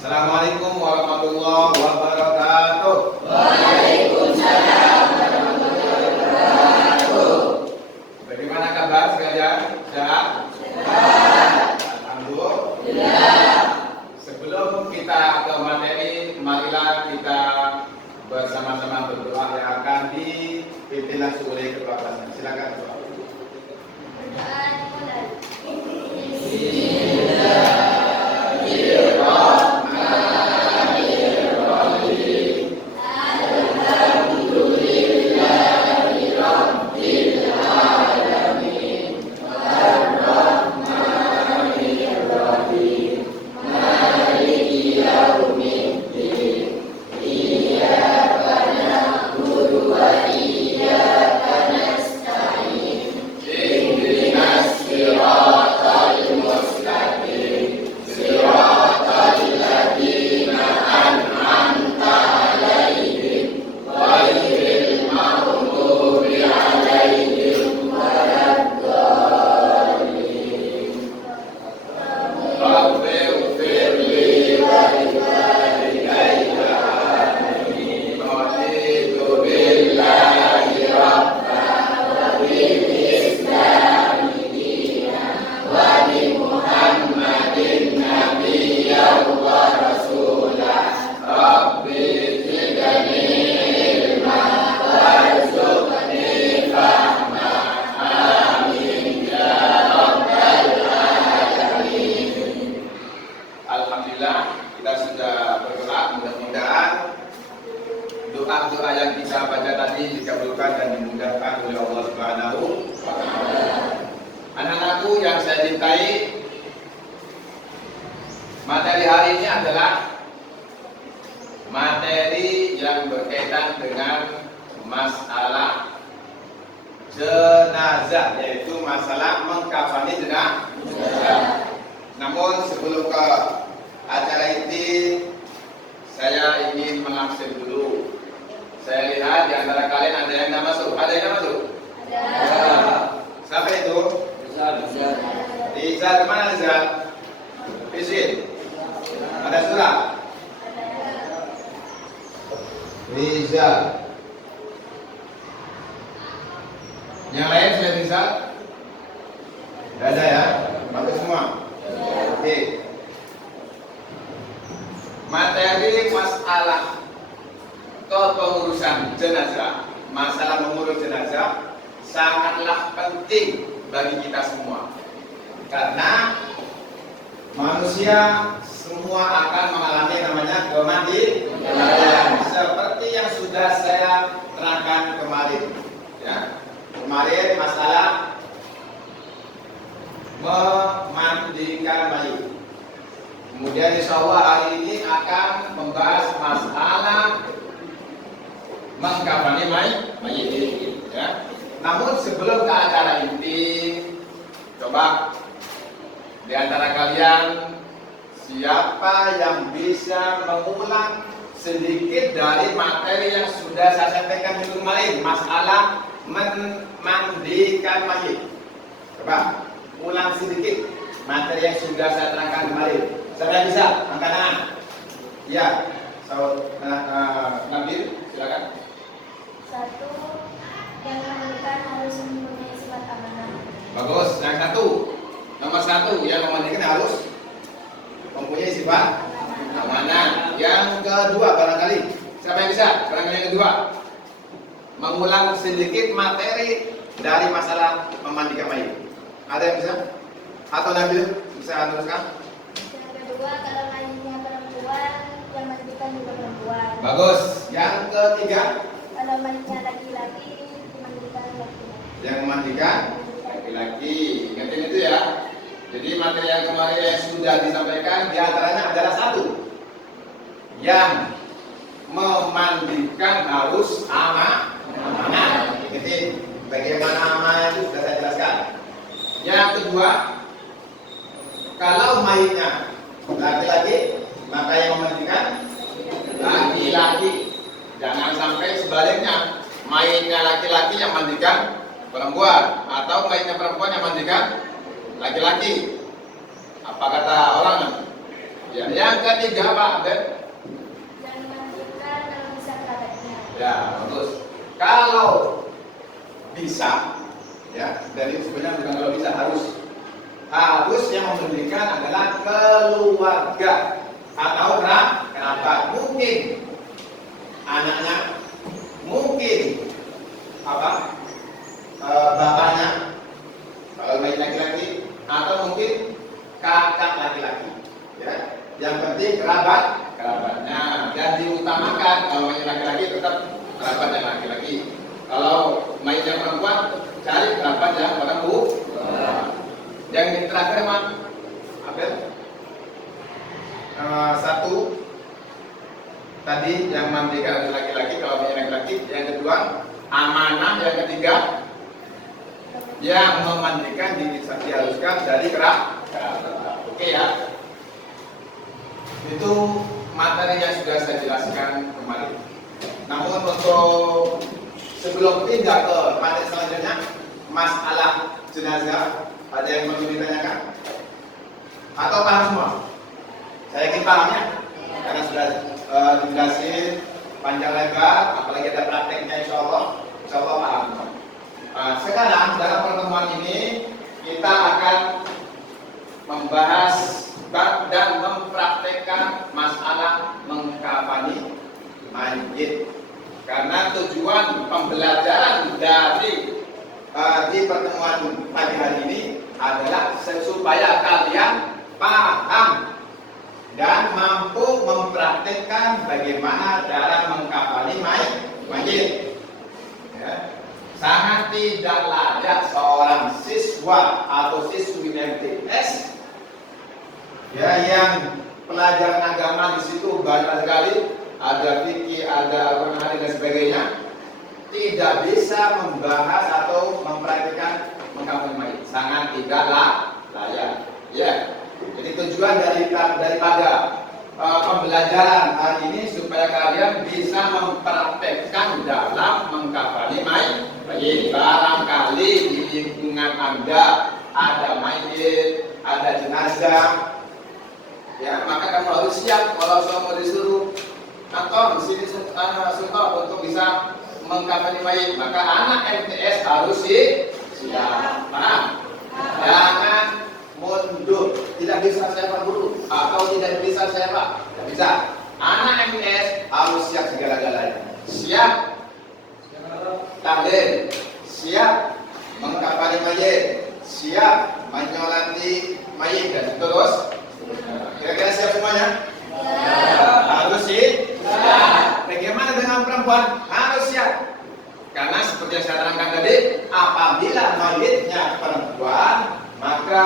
Assalamualaikum warahmatullahi wabarakatuh. Waalaikumsalam warahmatullahi wabarakatuh. Bagaimana kabar sekalian? Sehat? Alhamdulillah. Sebelum kita ke materi, marilah kita bersama-sama berdoa yang akan dipimpin langsung oleh Ketua Kelasnya. Silakan Ketua. Doa-doa yang kita baca tadi dikabulkan dan dimudahkan oleh Allah Subhanahu wa Ta'ala. Anak-anakku yang saya cintai, materi hari ini adalah materi yang berkaitan dengan masalah jenazah, yaitu masalah mengkafani jenazah. Namun sebelum ke acara ini, saya ingin mengabsen dulu. Saya lihat di antara kalian ada yang tidak masuk. Ada yang tidak masuk? Ada. Siapa itu? Rizal. Kemana Rizal? Rizal. Ada surat? Rizal. Yang lain selain Rizal? Tidak ada ya? Bagus semua? Oke. Materi masalah kepengurusan jenazah, masalah mengurus jenazah sangatlah penting bagi kita semua, karena manusia semua akan mengalami namanya kematian, seperti yang sudah saya terangkan kemarin. Ya, kemarin masalah memandikan mayit. Kemudian insya Allah hari ini akan membahas masalah mengkafani mayit ini. Ya. Namun sebelum ke acara inti, coba di antara kalian siapa yang bisa mengulang sedikit dari materi yang sudah saya sampaikan minggu kemarin, masalah memandikan mayit. Coba ulang sedikit materi yang sudah saya terangkan kemarin. Saya bisa angkat tangan. Ya, Nabil, silakan. 1. Yang memandikan harus mempunyai sifat amanah. Bagus. Yang satu, nomor 1 yang memandikan harus mempunyai sifat amanah. Yang kedua barangkali siapa yang bisa? Barangkali yang kedua mengulang sedikit materi dari masalah memandikan mayit. Ada yang bisa? Atau Nabil bisa teruskan? Kedua, kalau mayitnya perempuan, yang mandikan juga perempuan. Bagus. Yang ketiga, Kalau mayitnya laki-laki, dimandikan laki-laki. yang memandikan laki-laki. Ingatin itu ya. Jadi materi yang kemarin yang sudah disampaikan diantaranya adalah 1, yang memandikan harus amanah. Jadi bagaimana amanah itu sudah saya jelaskan. Yang kedua, kalau mayitnya laki-laki, maka yang memandikan laki-laki. Jangan sampai sebaliknya, mayitnya laki-laki yang mandikan perempuan, atau mayitnya perempuan yang mandikan laki-laki. Apa kata orang? Ya. Yang ketiga apa, Ben? Yang dimandikan kalau bisa kerabatnya. Ya, bagus. Kalau bisa, ya, dari sebenarnya bukan kalau bisa, harus yang memandikan adalah keluarga atau kerabat. Mungkin anaknya, mungkin apa? Bapaknya, kalau mayit laki-laki, atau mungkin kakak laki-laki. Ya, yang penting kerabatnya, dan diutamakan kalau mayit laki-laki tetap kerabat yang laki-laki. Kalau mayit yang perempuan, cari kerabat yang perempuan. Yang terakhir mah, Abel, satu tadi yang mandikan adalah laki-laki, kalau mayit laki-laki. Yang kedua amanah, yang ketiga yang memandikan diharuskan dari kerabat. Oke ya. Itu materi yang sudah saya jelaskan kemarin. Namun untuk sebelum pindah ke materi selanjutnya, masalah jenazah, ada yang perlu ditanyakan? Atau paham semua? Saya yakin paham ya, karena sudah dijelasin panjang lebar, apalagi ada prakteknya, insya Allah paham. Sekarang dalam pertemuan ini kita akan membahas dan mempraktekkan masalah mengkafani mayit. Karena tujuan pembelajaran dari di pertemuan pagi hari ini adalah supaya kalian paham dan mampu mempraktekkan bagaimana cara mengkafani mayit. Ya. Sangat tidak layak seorang siswa atau siswi MTS ya yang pelajaran agama di situ banyak sekali, ada fikih, ada hadis dan sebagainya, tidak bisa membahas atau mempraktikkan mengkafani mayit. Sangat tidak layak. Ya. Jadi tujuan daripada pembelajaran hari ini supaya kalian bisa mempraktekkan dalam mengkafani mayit. Barangkali di lingkungan Anda ada mayit, ada jenazah, ya maka kamu harus siap. Kalau semua disuruh atau di sini sumpah untuk bisa mengkafani mayit, maka anak MTS harus siap. Paham? Jangan mundur. Tidak bisa saya Pak Guru atau tidak bisa saya Pak. Tidak bisa. Anak MTS harus siap segala-galanya. Siap tahlil, siap mengkafani mayit, siap menyolati mayit dan terus. Kira-kira siap semuanya? Harus siap. Bagaimana dengan perempuan? Harus siap. Karena seperti yang saya terangkan tadi, apabila mayitnya perempuan, maka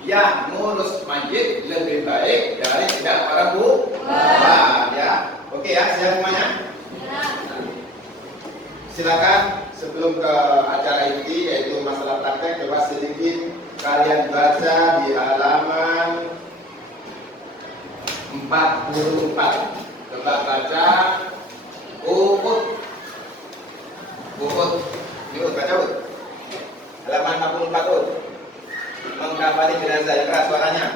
yang ngurus mayit lebih baik dari tidak perempuan. Ya, oke ya, siap semuanya? Silakan sebelum ke acara inti yaitu masalah praktek, coba sedikit kalian baca di halaman 44. Coba baca Uhud. Ini baca Uhud. Halaman 44 Uhud. Mengkafani jenazah, yang keras suaranya.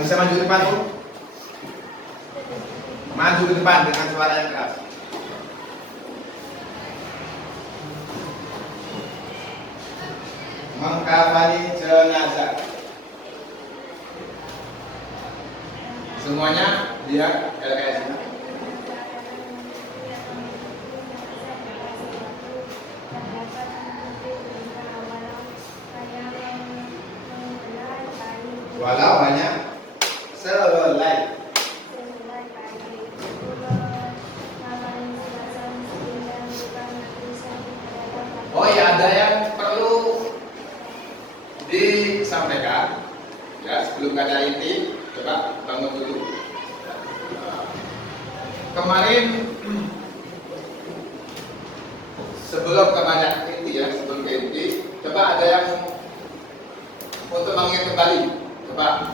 Bisa maju ke depan, Bu? Maju ke depan dengan suara yang keras. Mengkafani jenazah. Semuanya dia LKS. Walau hanya selai. Oh ya, ada yang perlu disampaikan ya sebelum acara inti. Coba bangun dulu. Kemarin sebelum ke banyak inti ya, sebelum ke inti, coba ada yang untuk mengingat kembali. Coba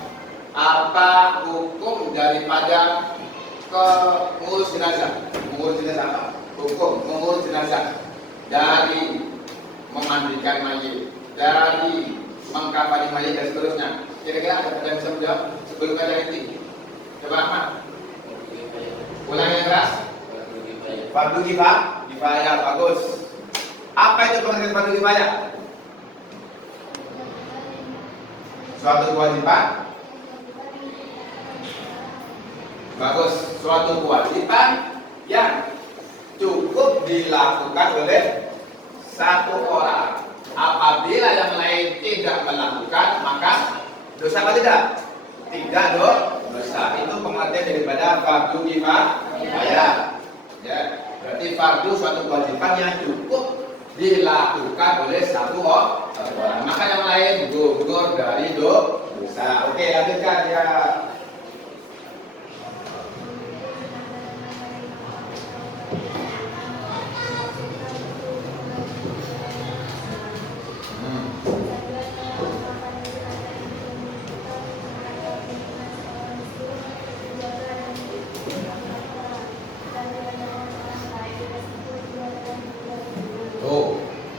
apa hukum daripada mengurus jenazah? Mengurus jenazah apa? Hukum mengurus jenazah dari memandikan mayit, dari mengkafani mayit dan seterusnya. Kira-kira ada yang bisa menjawab sebelum kajian inti? Coba Ahmad. Ulang yang keras. Fardu kifayah, bagus. Apa itu pengertian fardu kifayah? Suatu kewajiban. Bagus, suatu kewajiban yang cukup dilakukan oleh satu orang. Apabila yang lain tidak melakukan, maka dosa apa tidak? Tidak dosa. Itu pengertian daripada fardu kifayah. Ya, berarti fardu suatu kewajiban yang cukup dilakukan oleh satu orang. Maka yang lain gugur dari dosa. Oke, lanjutkan ya.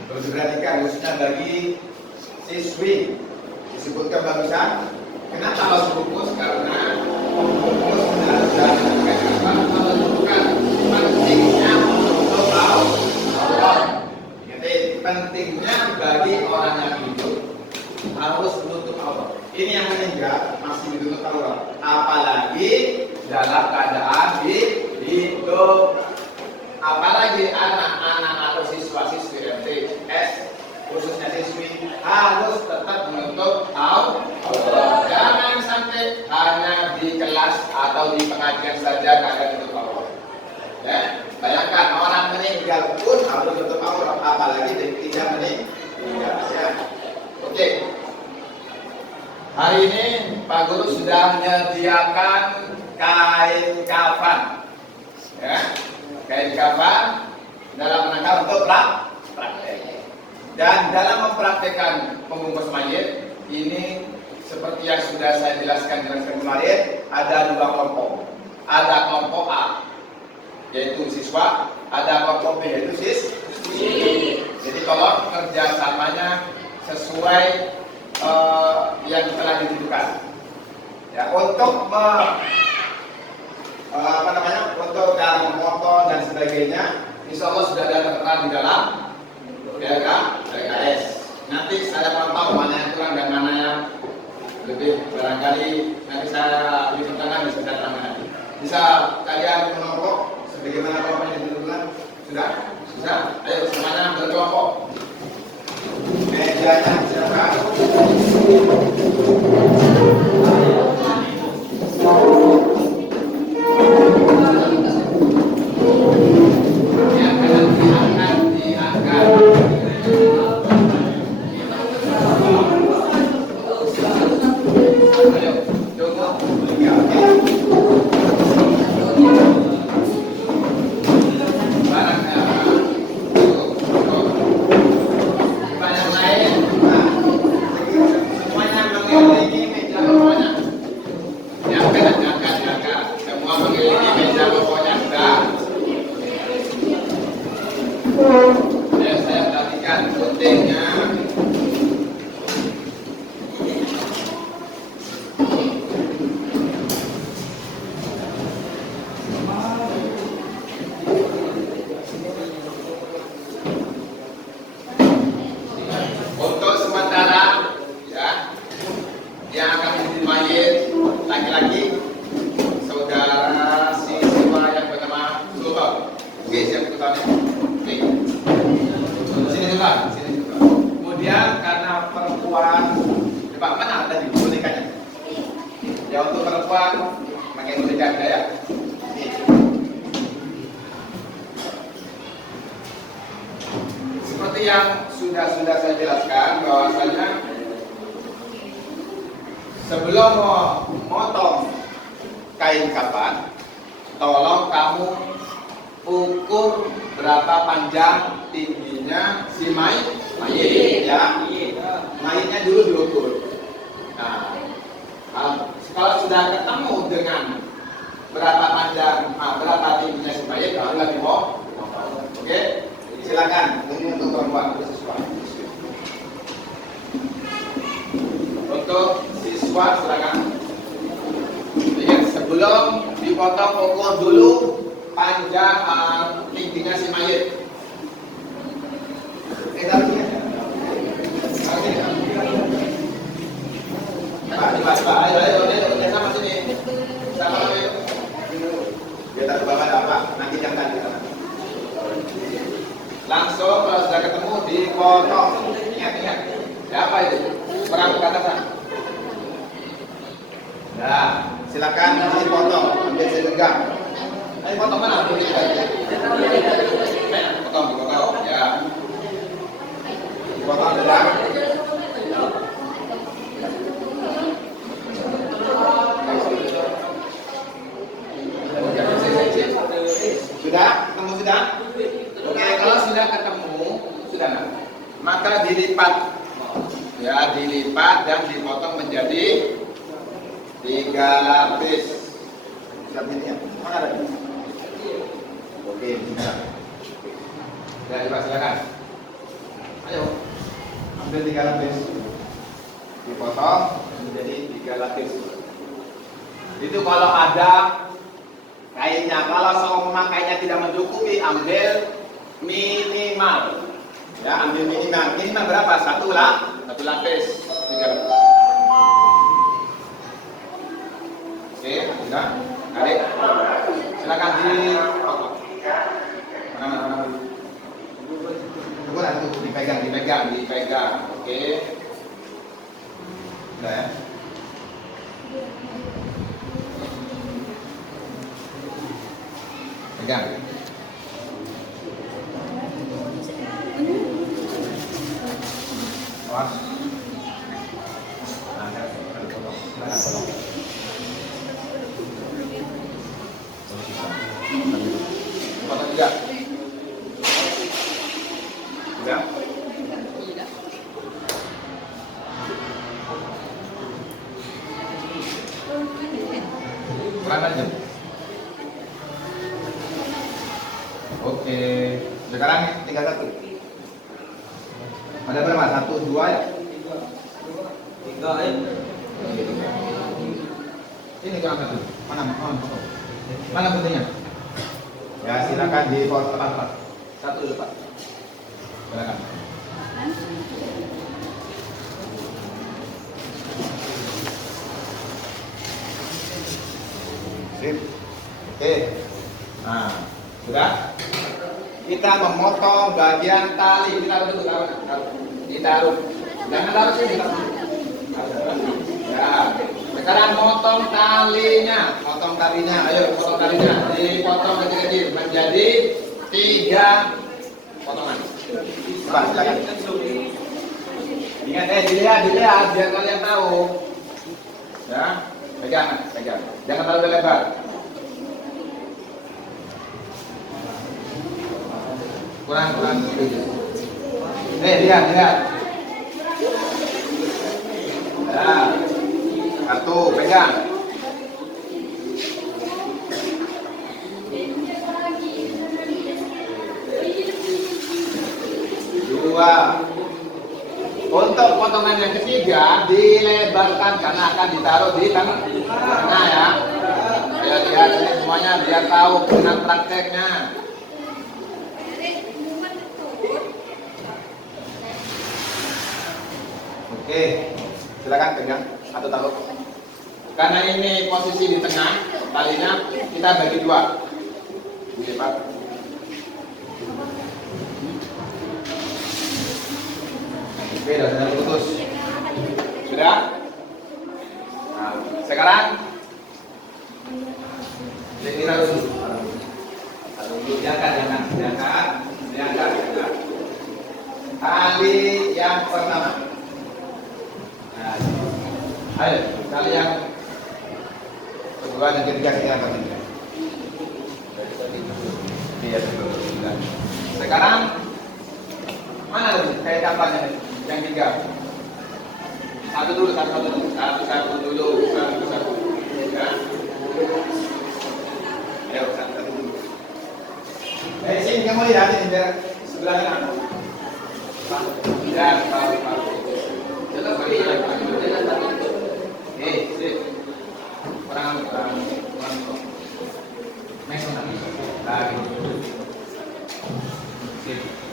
Terus diperhatikan khususnya bagi siswi disebutkan barusan. Kenapa harus fokus? Karena fokus sudah menunjukkan pentingnya untuk tahu Allah. Jadi pentingnya bagi orang yang hidup harus menutup Allah. Ini yang meninggal masih ditutup Allah. Apalagi dalam keadaan hidup. Apalagi anak-anak atau siswa-siswi MTS, khususnya siswi, harus tetap menutup Allah. Jangan sampai hanya di kelas atau di pengajian saja kalian tutup Allah. Ya, bayangkan orang meninggal pun harus tutup Allah, apalagi tidak meninggal. Ya. Oke. Hari ini Pak Guru sudah menyediakan kain kafan. Ya. Kain kafan dalam rangka untuk praktek. Dan dalam mempraktekkan membungkus mayit ini seperti yang sudah saya jelaskan kemarin, ada dua kelompok. Ada kelompok A yaitu siswa, ada kelompok B yaitu siswi. Jadi tolong kerjasamanya sesuai yang telah ditentukan. Ya, untuk untuk cara memotong dan sebagainya, insya Allah sudah ada tertera di dalam diagram LKS. Nanti saya pantau mana yang kurang dan mana yang lebih. Barangkali nanti saya di tangan bisa saya terangkan nanti. Bisa kalian mengelompok sebagaimana kelompok yang ditentukan? Sudah? Sudah? Ayo semuanya berkelompok. Mejanya siapa? Kemudian karena perempuan, coba mana tadi bonekanya? Ya untuk perempuan pakai boneka ya. Seperti yang sudah saya jelaskan bahwasanya sebelum memotong kain kafan, tolong kamu ukur berapa panjang tingginya si mayit ya. Mayitnya dulu diukur. Nah, kalau sudah ketemu dengan berapa panjang, berapa tingginya si mayit, barulah dimotong. Oke, silakan. Ini untuk perempuan, untuk siswa. Mahasiswa, silakan. Ingat, sebelum dipotong ukur dulu panjang tingginya si mayit. Ayo, sama sini. Sama ayo. Kita ke bawah apa? Nanti yang tadi. Langsung kalau sudah ketemu dipotong. Ingat. Siapa itu? Perang ke atas. Nah, silakan dipotong. Ambil segenggam. Ayo potong mana? Potong. Ya. Potong sudah. Sudah? Ketemu sudah? Oke, kalau sudah ketemu, sudah nah. Maka dilipat. Ya, dilipat dan dipotong menjadi 3 lapis. Sudah ini ya? Mana ada? Oke, bisa. Ya, coba silakan. Ayo. Ambil 3 lapis. Dipotong menjadi 3 lapis. Itu kalau ada kainnya. Kalau seumpama kainnya tidak mencukupi, ambil minimal. Ya, ambil minimal. Minimal berapa? 1 lapis. 3 lapis. Oke, sudah. Tarik. Silakan dipotong. Mana? Tunggu, dipegang. Oke. Sudah ya. Pegang. Awas. Nah, potong. Potong juga. Sudah. Kurang aja. Oke, sekarang tinggal 1. Ada berapa? 1, 2 ya? 3 ya? Ini kurang 1. Mana putihnya? Ya, silakan di tempat. 1 dulu Pak. Silakan. Sip. Oke. Nah, sudah. Kita memotong bagian tali. Ditaruh. Jangan taruh sini. Ya. Sekarang motong talinya. Ayo, potong talinya. Dipotong kecil-kecil menjadi 3 potongan. Pak, silakan. Ingat, dilihat biar kalian tahu. Ya, pegang. Jangan terlalu lebar. Kurang sedikit. Lihat. Ya. 1, pegang. 2. Untuk potongan yang ketiga dilebarkan karena akan ditaruh di tengah ya. Lihat ini semuanya biar tahu benar prakteknya. Oke, silakan pegang atau taruh. Karena ini posisi di tengah, talinya kita bagi 2. Dilipat. Oke, sudah putus. Sudah? Nah, sekarang diangkat dulu. Diangkat. Tali yang pertama. Nah, ayo, tali yang kedua dan ketiga kita angkat ini. Iya, betul. Sekarang mana tadi kayak kampanye yang 3? Satu dulu. Ya. Ayo, satu dulu. Sini kamu lihat ini biar sebelah kanan. Ya, tahu. Oke.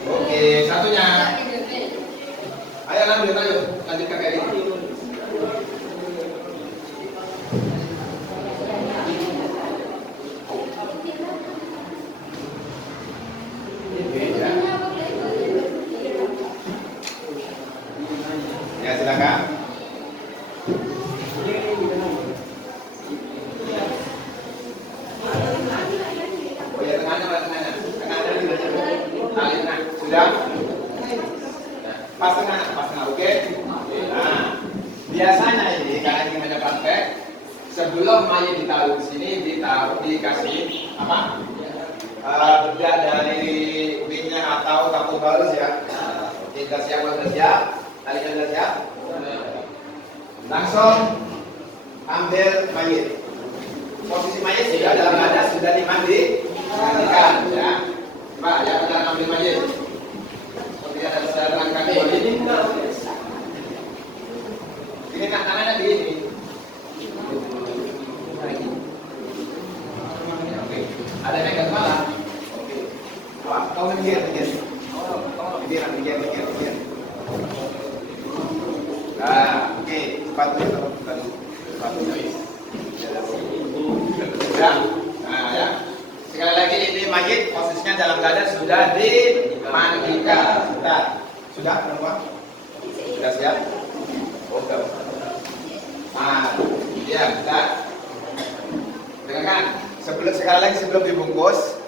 Oke, satunya. Ayo lanjut, lanjutkan kayak gini. Ya, silakan. Oh ya, tengahnya. Tengahnya di tengah. Sudah? Nah, pas tengah, oke? Nah, biasanya ini karena ini hanya praktek, sebelum mayat ditaruh di sini, dikasih apa? Bedah dari wingnya atau kampung balus ya. Kita siap, talinya sudah siap. Langsung ambil mayat. Posisi mayat sudah dalam keadaan sudah dimandikan ya. Pak, ya kita ambil mayat. Seperti ada serangan kaki ini. Ini kanannya di ini. Oke. Ada yang megang kepala. Oke. Wah, kau mikir. Mikir. Nah, oke. Sepatunya. Ya. Nah, ya. Sekali lagi ini mayit posisinya dalam keadaan sudah dimandikan. Sudah semua? Sudah siap? Oke. Nah, ya, sudah. Dengarkan. Sebelum dibungkus,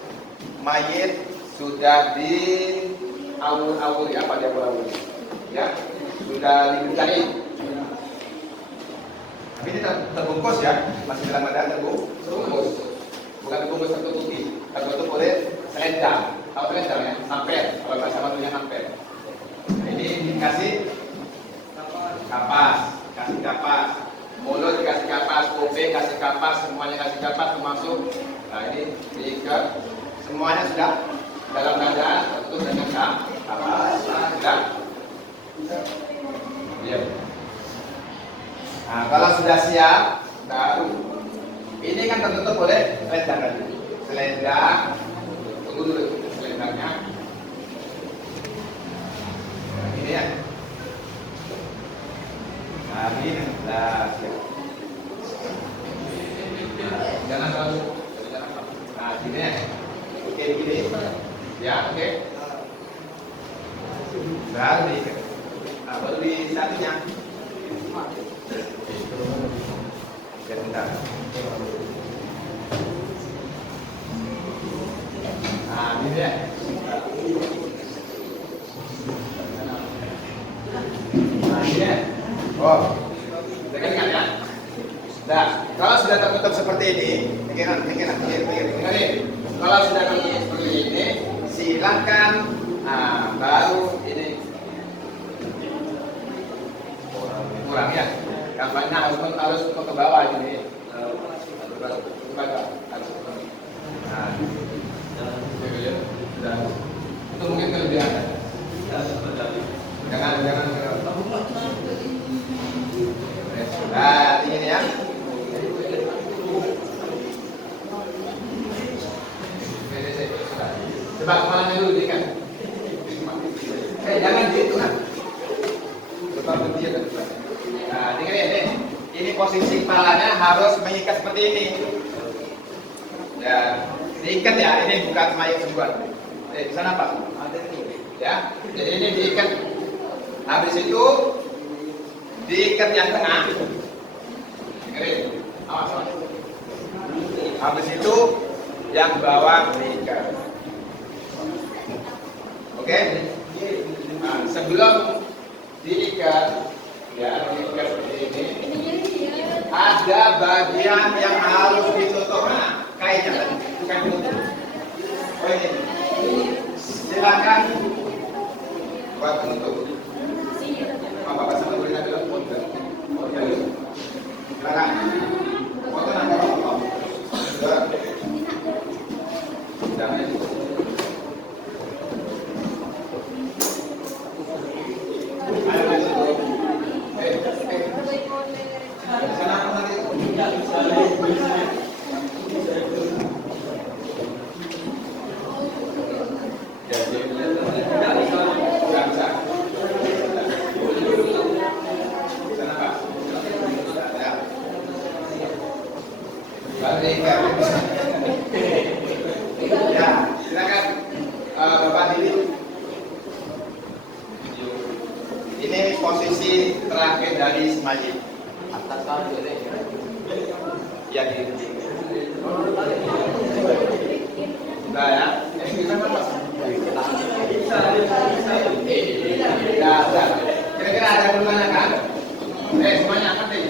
mayit sudah diawur-awur ya, apa dia awur? Ya, sudah diberitain. Tapi ini terbungkus ya, masih dalam keadaan terbungkus. Bukan terbungkus tertutup oleh selendang. Tahu selendang ya? Samper. Kalau bahasa Bandungnya samper. Nah, ini dikasih kapas. Mulut dikasih kapas, kuping kasih kapas, semuanya kasih kapas termasuk. Nah, ini diikat. Semuanya sudah dalam keadaan tertutup dengan kapas. Sudah. Iya. Nah, kalau sudah siap, baru ini kan tertutup oleh selendang tadi. Selendang, tunggu dulu selendangnya. Nah, ini ya. Nah, ini siap. Jangan terlalu. Nah, gini ya. Oke, gini. Ya, oke. Baru diikat. Nah, baru di satunya. Sebentar. Nah, ini ya. Nah, ini ya. Oh, dekat ya. Nah, kalau sudah tertutup seperti ini, pikir. Kalau sudah tertutup seperti ini, silakan. Nah, baru ini kurang ya. Kampanye harus ke bawah ini. Nah, itu mungkin kelebihan. Jangan. Nah, ini ya. Coba kepalanya dulu kan. Jangan gitu kan. Coba berhenti kan. Nah, dengerin nih. Ini posisi kepalanya harus mengikat seperti ini. Ya, diikat ya. Ini bukan mayat sebuah. Di sana Pak. Ya, jadi ini diikat. Habis itu diikat yang tengah. Dengerin. Awas. Habis itu yang bawah diikat. Oke? Nah, sebelum diikat, ya diikat seperti ini, ada bagian yang harus ditutup. Nah, kainnya bukan ditutup. Oh ini. Silakan buat penutup. Bapak sama gurunya bilang oke. Silakan. Foto nanti foto. Sudah. Jangan itu. Sana apa lagi? diikat. Ya, silakan Bapak Dili. Ini posisi terakhir dari Semaji. Atas kali deh. Ya di. Nah ya. Ya. Kira-kira ada pertanyaan kan? Semuanya angkat deh.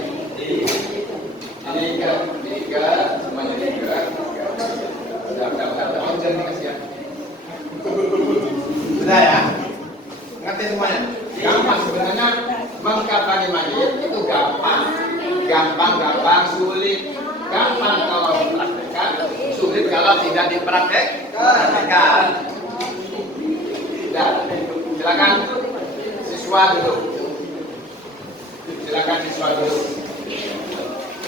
Tiga, semuanya tiga. Udah, jangan dikasih ya. Sudah ya? Ngerti semuanya? Gampang sebenarnya mengkafani mayit itu gampang, sulit. Gampang kalau dipraktekkan, sulit kalau tidak dipraktekkan. Nah, silakan siswa dulu.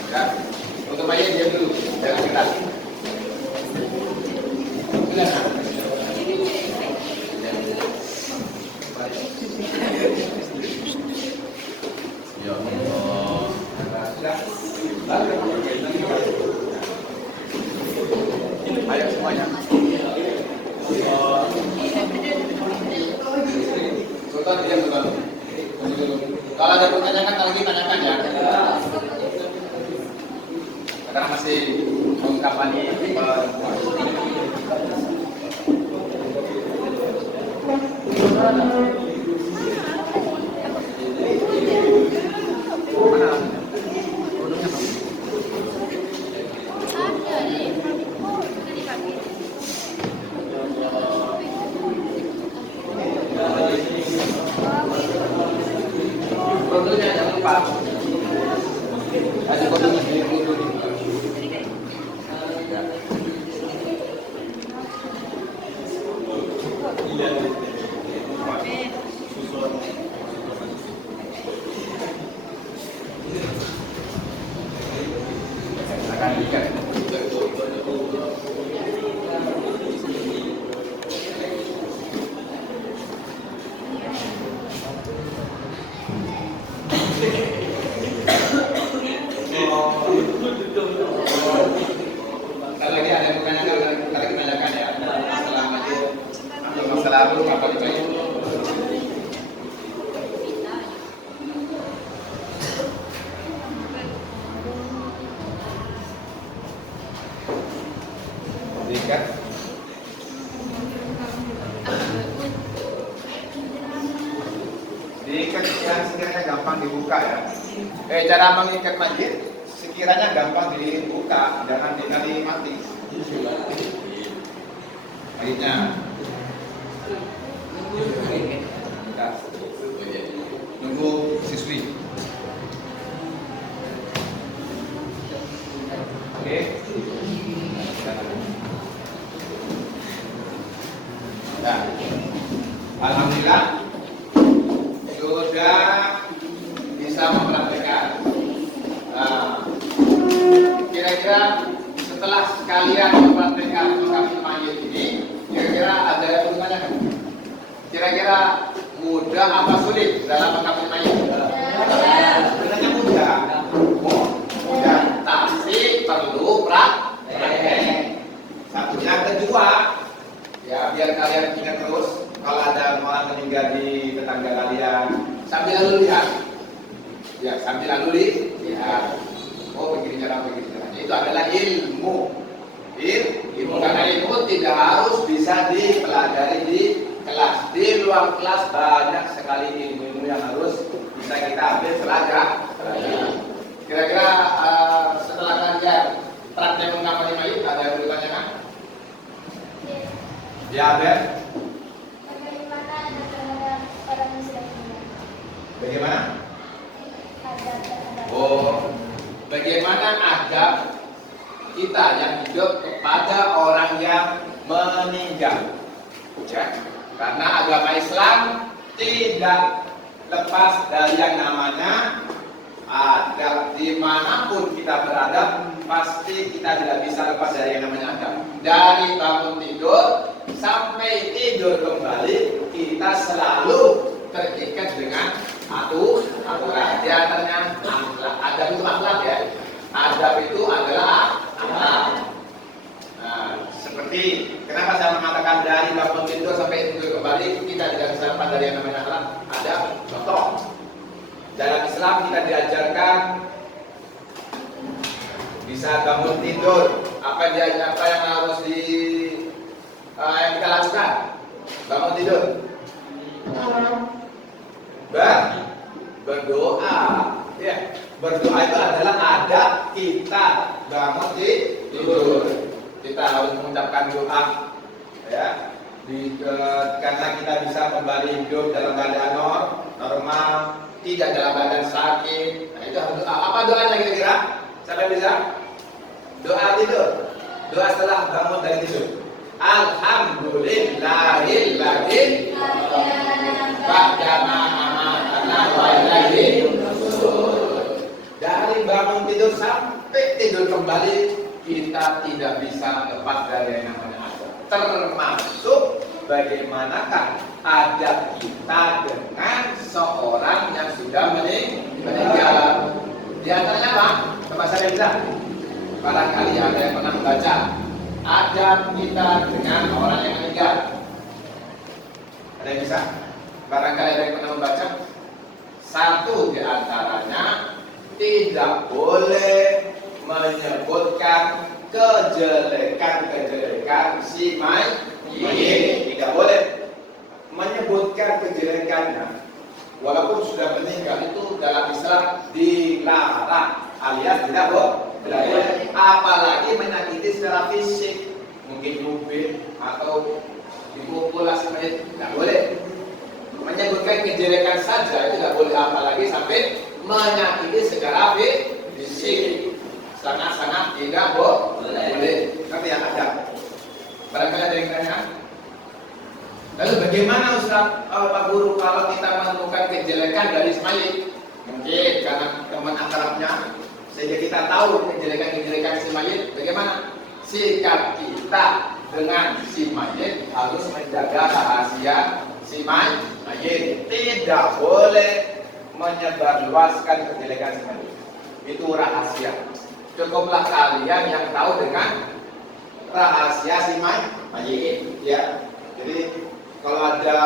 Ya, untuk mayit diam dulu, jangan gerak. Silakan. Ya Allah. Ayo semuanya. Sultan diam Sultan. Kalau ada pertanyaan lagi tanyakan ya. Karena masih ungkapan ini. Fotonya jangan lupa. Ada fotonya di foto di. Akan diikat. Kalau lagi ada yang tanyakan ya. Masalah apa ditanya? Diikat. Diikat yang sekiranya gampang dibuka ya. Cara mengikat mayit sekiranya gampang dibuka, jangan dikali mati. Mayitnya. Bentar. Nunggu siswi. Oke. Nah, alhamdulillah sudah bisa mempraktekkan. Nah, kira-kira setelah sekalian mempraktekkan mengkafani mayit ini, kira-kira ada yang bertanya kan? Kira-kira mudah apa sulit dalam mengkafani mayit? Sebenarnya mudah, tapi perlu praktek. Satu, yang kedua, ya biar kalian ingat terus kalau ada orang meninggal di tetangga kalian, sambil lalu lihat. Ya, sambil lalu lihat. Oh, begini cara. Itu adalah ilmu. Ilmu karena ilmu tidak harus bisa dipelajari di kelas. Di luar kelas banyak sekali ilmu yang harus bisa kita ambil pelajari. Kira-kira setelah kalian praktek mengkafani mayit ada yang bertanya? Ya, Ben. Bagaimana ada orang Islam? Bagaimana? Ada. Bagaimana adab kita yang hidup kepada orang yang meninggal? Ya, karena agama Islam tidak lepas dari yang namanya adab. Dimanapun kita berada, pasti kita tidak bisa lepas dari yang namanya adab. Dari bangun tidur sampai tidur kembali, kita selalu terikat dengan aturan. Di antaranya akhlak. Adab itu akhlak ya. Adab itu adalah akhlak. bisa bangun tidur. Apa yang harus yang kita lakukan? Bangun tidur. Berdoa. Ya, berdoa itu adalah adab kita bangun tidur. Kita harus mengucapkan doa, ya. Karena kita bisa kembali hidup dalam keadaan normal, tidak dalam keadaan sakit. Nah, itu harus doa. Apa doanya kira-kira? Siapa yang bisa? Doa tidur. Doa setelah bangun dari tidur. Alhamdulillahilladzi ba'dama amatana wa ilaihi nusyur. Dari bangun tidur sampai tidur kembali, kita tidak bisa lepas dari yang namanya adab. Termasuk bagaimanakah adab kita dengan seorang yang sudah meninggal. Di antaranya apa? Coba saya bisa. Barangkali ada yang pernah membaca adab kita dengan orang yang meninggal. Ada yang bisa? Barangkali ada yang pernah membaca. Satu di antaranya, tidak boleh menyebutkan kejelekan si mayit. Tidak boleh menyebutkan kejelekannya walaupun sudah meninggal. Itu dalam Islam dilarang, alias tidak boleh. Apalagi menyakiti secara fisik, mungkin kubik atau dipukul mayit, tidak boleh. Menyebutkan kejelekan saja itu tidak boleh, apalagi sampai menyakiti secara fisik. Sangat-sangat tidak boleh. Tapi yang ada, barangkali ada yang tanya. Lalu bagaimana Ustaz, Pak Guru, kalau kita menemukan kejelekan dari si mayit? Mungkin karena teman akrabnya, sehingga kita tahu kejelekan si mayit. Bagaimana sikap kita dengan si mayit? Harus menjaga rahasia si mayit. Tidak boleh menyebarluaskan kejelekan si mayit. Itu rahasia. Cukuplah kalian yang tahu dengan rahasia si mayit, ya. Jadi kalau ada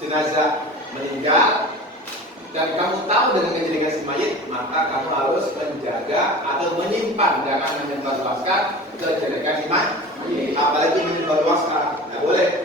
jenazah meninggal dan kamu tahu dengan kejelekan si mayit, maka kamu harus menjaga atau menyimpan, jangan menyebarluaskan kejelekan si mayit. Apalagi menyebarluaskan, tidak boleh.